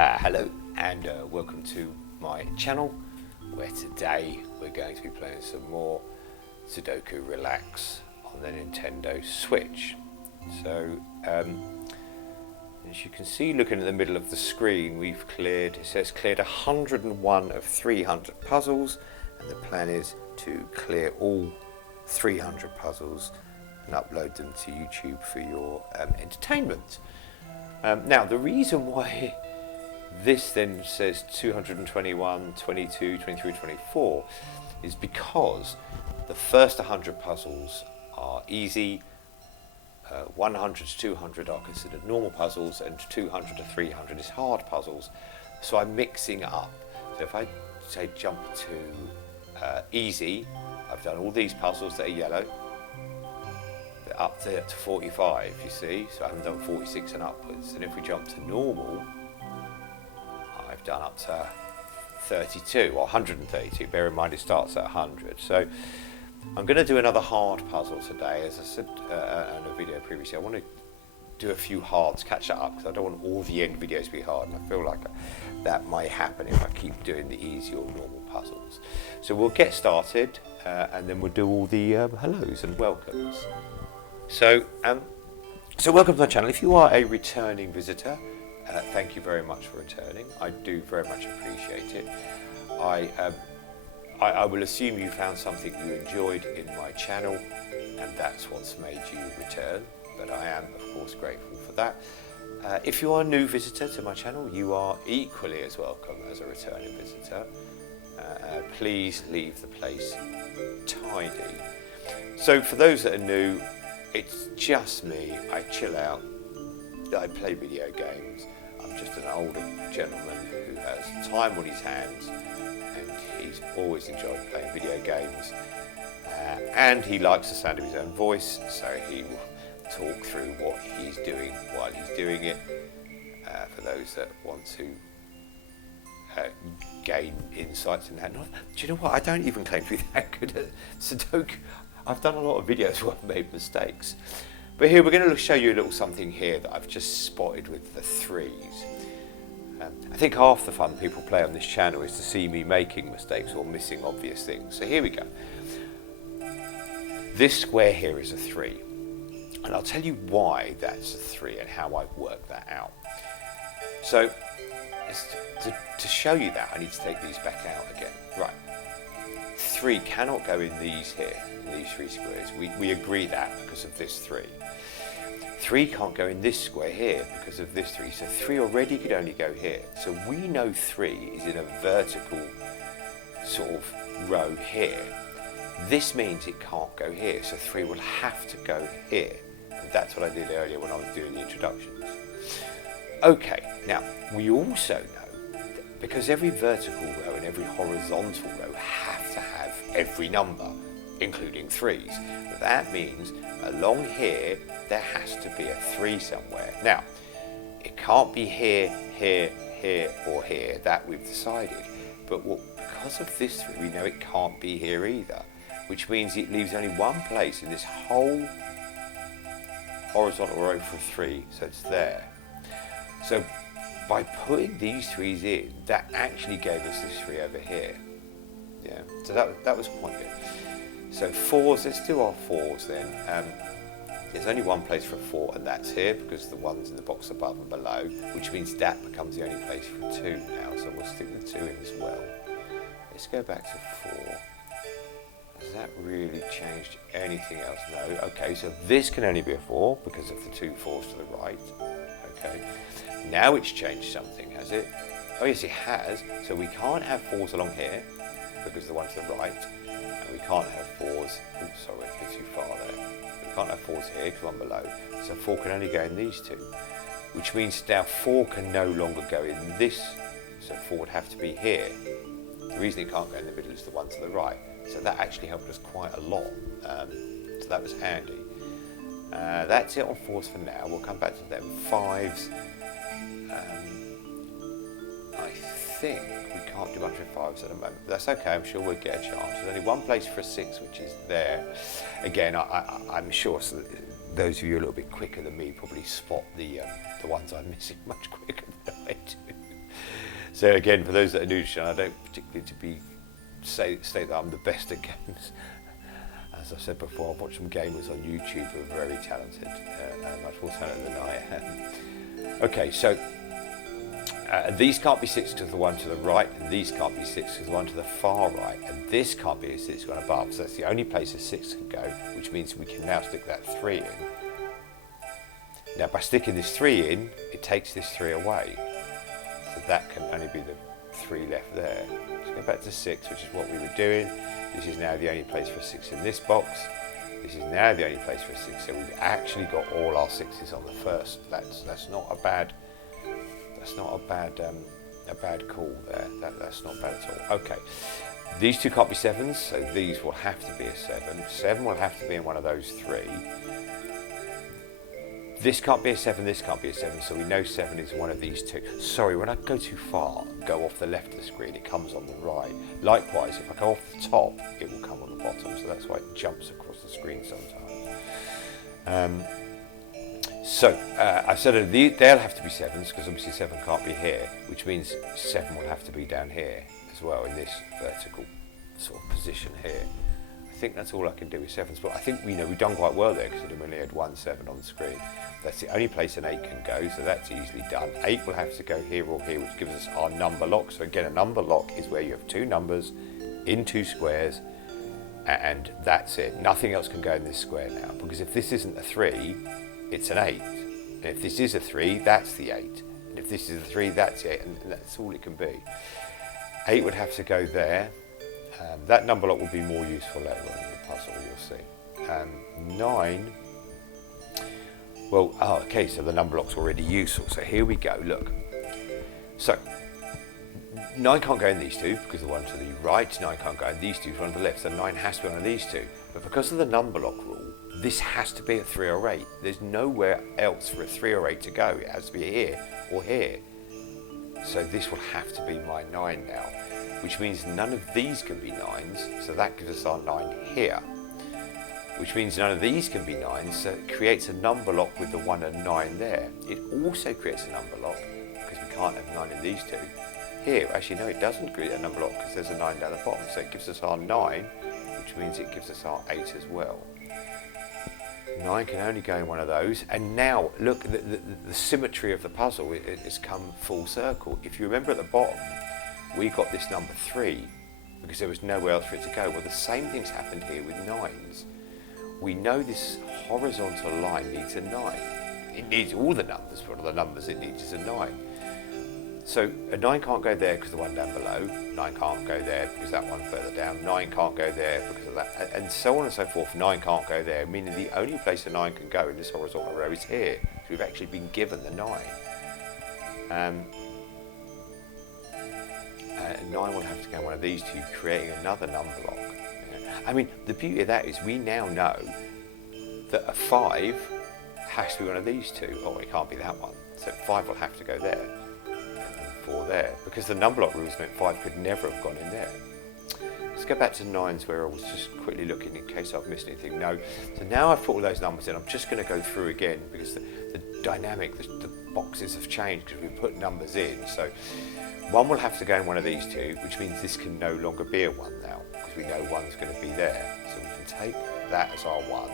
Hello and welcome to my channel, where today we're going to be playing some more Sudoku Relax on the Nintendo Switch. So as you can see, looking at the middle of the screen, we've cleared, it says cleared 101 of 300 puzzles, and the plan is to clear all 300 puzzles and upload them to YouTube for your entertainment. Now, the reason why this then says 221, 22, 23, 24 is because the first 100 puzzles are easy, 100 to 200 are considered normal puzzles, and 200 to 300 is hard puzzles. So I'm mixing up. So if I say jump to easy, I've done all these puzzles that are yellow. They're up to 45, you see, so I haven't done 46 and upwards. And if we jump to normal, I've done up to 32 or 132. Bear in mind it starts at 100. So I'm going to do another hard puzzle today. As I said in a video previously, I want to do a few hards, catch that up, because I don't want all the end videos to be hard, and I feel like that might happen if I keep doing the easy or normal puzzles. So we'll get started and then we'll do all the hellos and welcomes. So welcome to my channel. If you are a returning visitor, thank you very much for returning. I do very much appreciate it. I will assume you found something you enjoyed in my channel, and that's what's made you return, but I am of course grateful for that. If you are a new visitor to my channel, you are equally as welcome as a returning visitor. Please leave the place tidy. So for those that are new, it's just me. I chill out, I play video games. I'm just an older gentleman who has time on his hands, and he's always enjoyed playing video games, and he likes the sound of his own voice, so he will talk through what he's doing while he's doing it. For those that want to gain insights in that. Do you know what? I don't even claim to be that good at Sudoku. I've done a lot of videos where I've made mistakes. But here we're going to show you a little something here that I've just spotted with the threes. I think half the fun people play on this channel is to see me making mistakes or missing obvious things. So here we go. This square here is a 3. And I'll tell you why that's a 3 and how I've worked that out. So to show you that, I need to take these back out again. Right. 3 cannot go in these here, in these 3 squares. We agree that because of this 3. 3 can't go in this square here because of this 3. So 3 already could only go here. So we know 3 is in a vertical sort of row here. This means it can't go here. So 3 will have to go here. And that's what I did earlier when I was doing the introductions. Okay, now we also know that because every vertical row and every horizontal row have to have every number, including 3s. That means along here there has to be a 3 somewhere. Now, it can't be here, here, here, or here. That we've decided. But because of this 3, we know it can't be here either, which means it leaves only one place in this whole horizontal row for 3, so it's there. So by putting these 3s in, that actually gave us this 3 over here. Yeah, so that was quite good. So 4s, let's do our 4s then. There's only one place for a 4, and that's here because the one's in the box above and below, which means that becomes the only place for 2 now. So we'll stick the 2 in as well. Let's go back to 4. Has that really changed anything else? No. Okay, so this can only be a 4 because of the 2 4s to the right. Okay. Now it's changed something, has it? Oh yes, it has. So we can't have 4s along here because the one to the right, and we can't have 4s. Oops, sorry, it's a bit too far there. We can't have 4s here because one below. So 4 can only go in these 2, which means now 4 can no longer go in this. So 4 would have to be here. The reason it can't go in the middle is the one to the right. So that actually helped us quite a lot. So that was handy. That's it on 4s for now. We'll come back to them. 5s. I think we can't do much with 5s at the moment. But that's okay. I'm sure we'll get a chance. There's only one place for a 6, which is there. Again, I'm sure those of you a little bit quicker than me probably spot the ones I'm missing much quicker than I do. So again, for those that are new to the channel, I don't particularly state that I'm the best at games. As I've said before, I've watched some gamers on YouTube who are very talented, much more talented than I am. Okay, so these can't be 6 because the one to the right, and these can't be 6 because the one to the far right, and this can't be a 6 going above. So that's the only place a 6 can go, which means we can now stick that 3 in. Now by sticking this 3 in, it takes this 3 away. So that can only be the 3 left there. Let's go back to 6, which is what we were doing. This is now the only place for a 6 in this box. This is now the only place for a 6. So we've actually got all our 6s on the first. That's not a bad. That's not a bad call there. That's not bad at all. Okay, these two can't be 7s, so these will have to be a 7. 7 will have to be in one of those 3. This can't be a 7, this can't be a 7, so we know 7 is one of these 2. Sorry, when I go too far, go off the left of the screen, it comes on the right. Likewise, if I go off the top, it will come on the bottom, so that's why it jumps across the screen sometimes. I said they'll have to be 7s, because obviously 7 can't be here, which means 7 will have to be down here as well, in this vertical sort of position here. I think that's all I can do with 7s, but I think we've done quite well there, because we only had 1 7 on the screen. That's the only place an 8 can go, so that's easily done. 8 will have to go here or here, which gives us our number lock. So again, a number lock is where you have 2 numbers in 2 squares, and that's it. Nothing else can go in this square now, because if this isn't a 3, it's an 8. And if this is a 3, that's the 8. And if this is a 3, that's the 8, and that's all it can be. 8 would have to go there. That number lock will be more useful later on in the puzzle, you'll see. 9, well, okay, so the number lock's already useful. So here we go, look. So, 9 can't go in these 2, because the one to the right, 9 can't go in these 2, one to the left, so 9 has to be one of these 2. But because of the number lock rule, this has to be a 3 or 8. There's nowhere else for a 3 or 8 to go. It has to be here or here. So this will have to be my 9 now, which means none of these can be 9s, so that gives us our 9 here. Which means none of these can be 9s, so it creates a number lock with the 1 and 9 there. It also creates a number lock, because we can't have 9 in these 2. Here, actually no, it doesn't create a number lock, because there's a 9 down the bottom, so it gives us our 9, which means it gives us our 8 as well. 9 can only go in one of those, and now look, the symmetry of the puzzle has come full circle. If you remember at the bottom, we got this number 3, because there was nowhere else for it to go. Well, the same thing's happened here with 9s. We know this horizontal line needs a 9. It needs all the numbers, but all the numbers it needs is a 9. So a 9 can't go there because the one down below, 9 can't go there because that one further down, 9 can't go there because of that, and so on and so forth. 9 can't go there, meaning the only place a 9 can go in this horizontal row is here. So we've actually been given the 9. And 9 will have to go in one of these 2, creating another number lock. I mean, the beauty of that is we now know that a 5 has to be one of these 2. Oh, it can't be that one. So 5 will have to go there, and 4 there, because the number lock rules meant 5 could never have gone in there. Let's go back to 9s where I was just quickly looking in case I've missed anything. No. So now I've put all those numbers in, I'm just going to go through again, because the dynamic, the boxes have changed because we've put numbers in. So 1 will have to go in one of these 2, which means this can no longer be a 1 now, because we know 1's going to be there. So we can take that as our 1.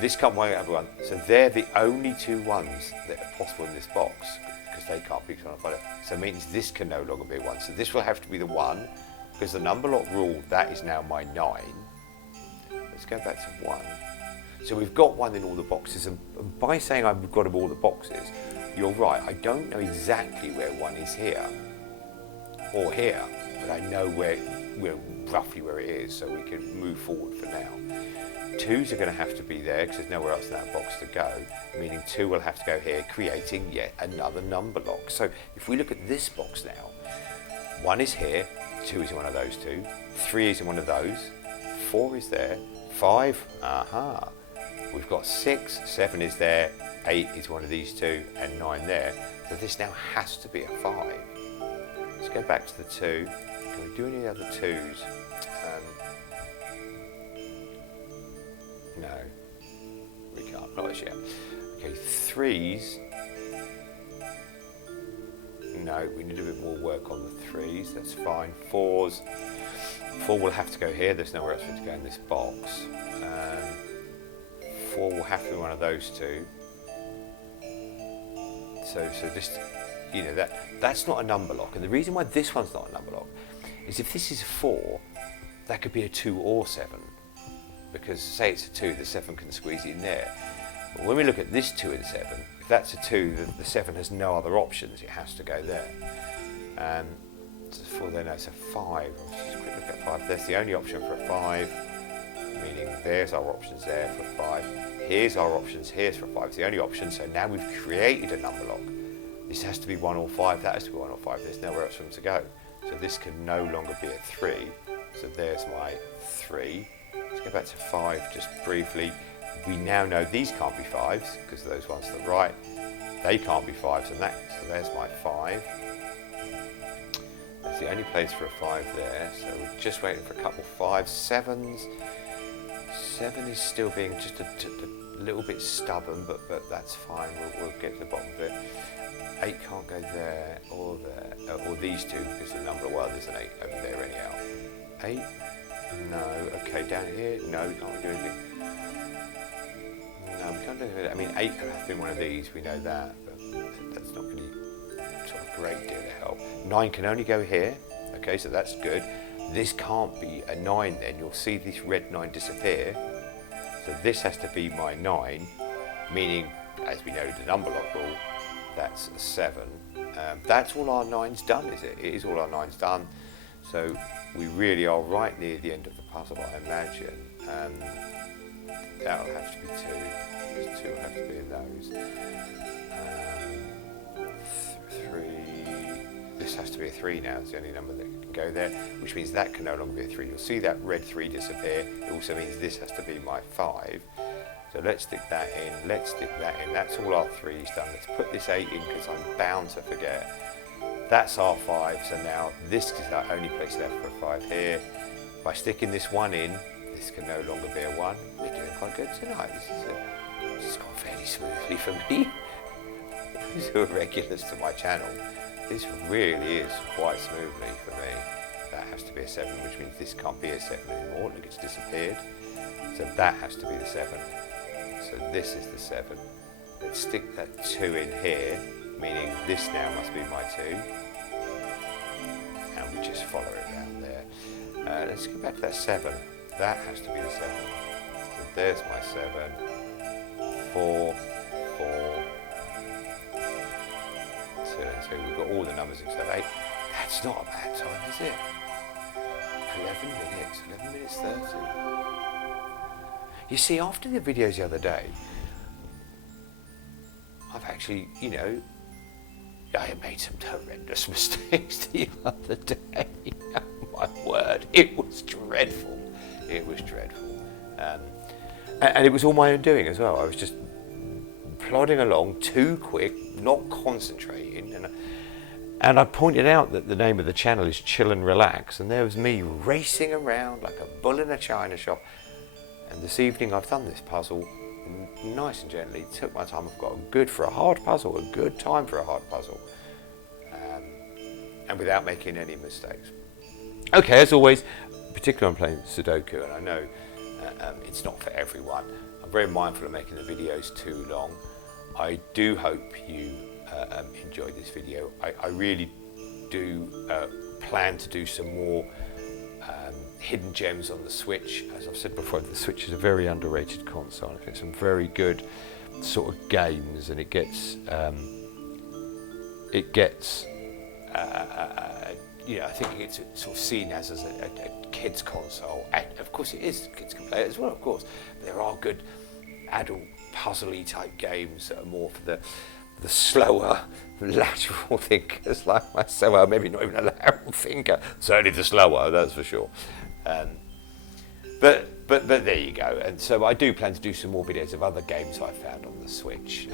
This can't won't have 1. So they're the only 2 1s that are possible in this box, because they can't be quantified. So it means this can no longer be a 1. So this will have to be the 1, because the number lock rule, that is now my 9. Let's go back to 1. So we've got 1 in all the boxes, and by saying I've got all the boxes, you're right, I don't know exactly where 1 is here or here, but I know roughly where it is, so we can move forward for now. 2s are going to have to be there because there's nowhere else in that box to go, meaning 2 will have to go here, creating yet another number lock. So if we look at this box now, 1 is here, 2 is in one of those 2, 3 is in one of those, 4 is there, 5, we've got 6, 7 is there, 8 is one of these 2, and 9 there. So this now has to be a 5. Let's go back to the 2. Can we do any other 2s? No, we can't, not as yet. Okay, 3s. no, we need a bit more work on the 3s, that's fine. 4s, 4 will have to go here, there's nowhere else for it to go in this box. 4 will have to be one of those two. So this, you know, that's not a number lock, and the reason why this one's not a number lock is if this is 4, that could be a 2 or 7, because say it's a 2, the 7 can squeeze in there. But when we look at this 2 and 7, if that's a 2, the 7 has no other options, it has to go there. So 4 there, no, it's a 5. Let's just quick look at 5. That's the only option for a 5, meaning there's our options there for a 5. Here's our options, here's for a 5. It's the only option, so now we've created a number lock. This has to be 1 or 5, that has to be 1 or 5, there's nowhere else for them to go. So this can no longer be a 3, so there's my 3. Let's go back to 5 just briefly. We now know these can't be 5s, because those ones to the right, they can't be 5s, and so there's my 5. That's the only place for a 5 there, so we're just waiting for a couple 5s, 7s. 7 is still being just a little bit stubborn, but that's fine, we'll get to the bottom of it. 8 can't go there or there, or these two, because the number, well, there's an 8 over there anyhow. 8? No. Okay, down here? No, we can't do anything. No, we can't do anything. I mean, 8 could have been one of these, we know that, but that's not really sort of a great deal of help. 9 can only go here, okay, so that's good. This can't be a 9 then, you'll see this red 9 disappear. So this has to be my 9, meaning, as we know the number lock rule, that's a 7. That's all our 9's done, is it? It is all our 9's done. So we really are right near the end of the puzzle, I imagine. That'll have to be 2. There's 2 will have to be in those. 3. This has to be a 3 now, it's the only number that can go there, which means that can no longer be a 3. You'll see that red 3 disappear. It also means this has to be my 5. So let's stick that in, let's stick that in. That's all our 3's done. Let's put this 8 in because I'm bound to forget. That's our 5, so now this is our only place left for a 5 here. By sticking this 1 in, this can no longer be a 1. We're doing quite good tonight. This has gone fairly smoothly for me. Those who are regulars to my channel, this really is quite smoothly for me. That has to be a 7, which means this can't be a 7 anymore. Look, it's disappeared. So that has to be the 7. So this is the 7. Let's stick that 2 in here, meaning this now must be my 2. And we just follow it down there. Let's go back to that 7. That has to be the 7. So there's my 7. 4, 4, 2 and 2. We've got all the numbers except 8. That's not a bad time, is it? 11 minutes, 11 minutes 30. You see, after the videos the other day, I've actually, you know, I made some horrendous mistakes the other day. Oh, my word, it was dreadful. It was dreadful. And it was all my own doing as well. I was just plodding along too quick, not concentrating. And I pointed out that the name of the channel is Chill and Relax, and there was me racing around like a bull in a china shop. And this evening I've done this puzzle nice and gently, took my time. I've got a good for a hard puzzle, a good time for a hard puzzle, and without making any mistakes. Okay, as always, particularly I'm playing Sudoku, and I know it's not for everyone. I'm very mindful of making the videos too long. I do hope you enjoyed this video. I really do plan to do some more hidden gems on the Switch. As I've said before, the Switch is a very underrated console. I think some very good sort of games, and it gets you know, I think it's sort of seen as a kids console, and of course it is. Kids can play it as well, of course. But there are good adult puzzly type games that are more for the slower lateral thinkers like myself. Well, maybe not even a lateral thinker, certainly the slower, that's for sure. But there you go. And so I do plan to do some more videos of other games I found on the Switch.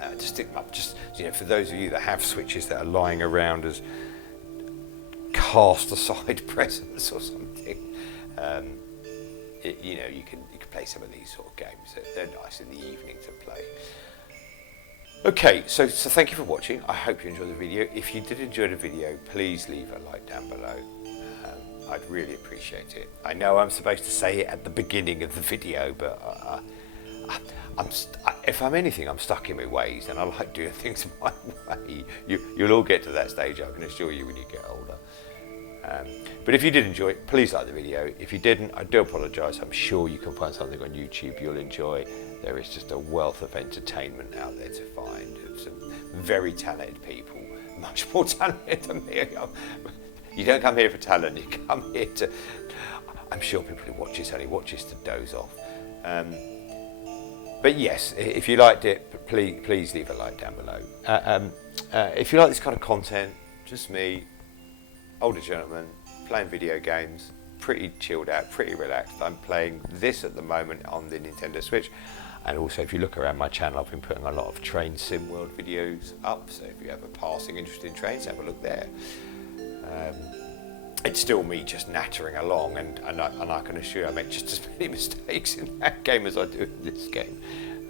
To stick them up, just, you know, for those of you that have Switches that are lying around as cast aside presents or something, you know, you can play some of these sort of games. They're nice in the evening to play. Okay, so thank you for watching. I hope you enjoyed the video. If you did enjoy the video, please leave a like down below. I'd really appreciate it. I know I'm supposed to say it at the beginning of the video, but if I'm anything, I'm stuck in my ways, and I like doing things my way. You'll all get to that stage, I can assure you, when you get older. But if you did enjoy it, please like the video. If you didn't, I do apologise. I'm sure you can find something on YouTube you'll enjoy. There is just a wealth of entertainment out there to find. Some very talented people, much more talented than me. You don't come here for talent, you come here to... I'm sure people who watch this only watch this to doze off. But yes, if you liked it, please leave a like down below. If you like this kind of content, just me, older gentleman, playing video games, pretty chilled out, pretty relaxed. I'm playing this at the moment on the Nintendo Switch. And also, if you look around my channel, I've been putting a lot of train sim world videos up. So if you have a passing interest in trains, have a look there. It's still me just nattering along, and I can assure you I make just as many mistakes in that game as I do in this game.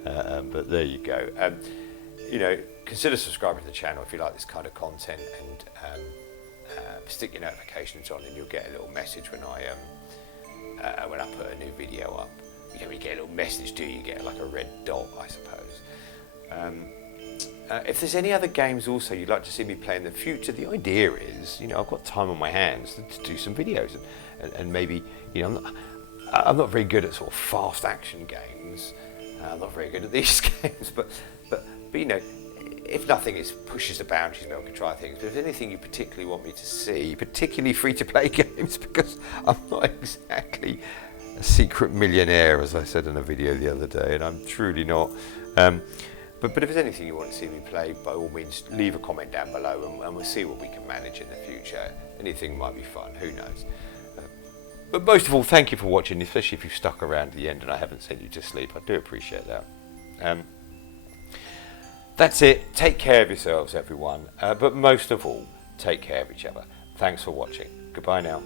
But there you go. You know, consider subscribing to the channel if you like this kind of content, and stick your notifications on, and you'll get a little message when I put a new video up. You don't really get a little message, do you? You get like a red dot, I suppose. If there's any other games also you'd like to see me play in the future, the idea is, you know, I've got time on my hands to do some videos, and maybe, you know, I'm not very good at sort of fast action games. I'm not very good at these games, but you know, if nothing, it pushes the boundaries and I can try things. But if there's anything you particularly want me to see, particularly free-to-play games, because I'm not exactly a secret millionaire, as I said in a video the other day, and I'm truly not. But if there's anything you want to see me play, by all means, leave a comment down below, and we'll see what we can manage in the future. Anything might be fun, who knows. But most of all, thank you for watching, especially if you've stuck around to the end and I haven't sent you to sleep. I do appreciate that. That's it. Take care of yourselves, everyone. But most of all, take care of each other. Thanks for watching. Goodbye now.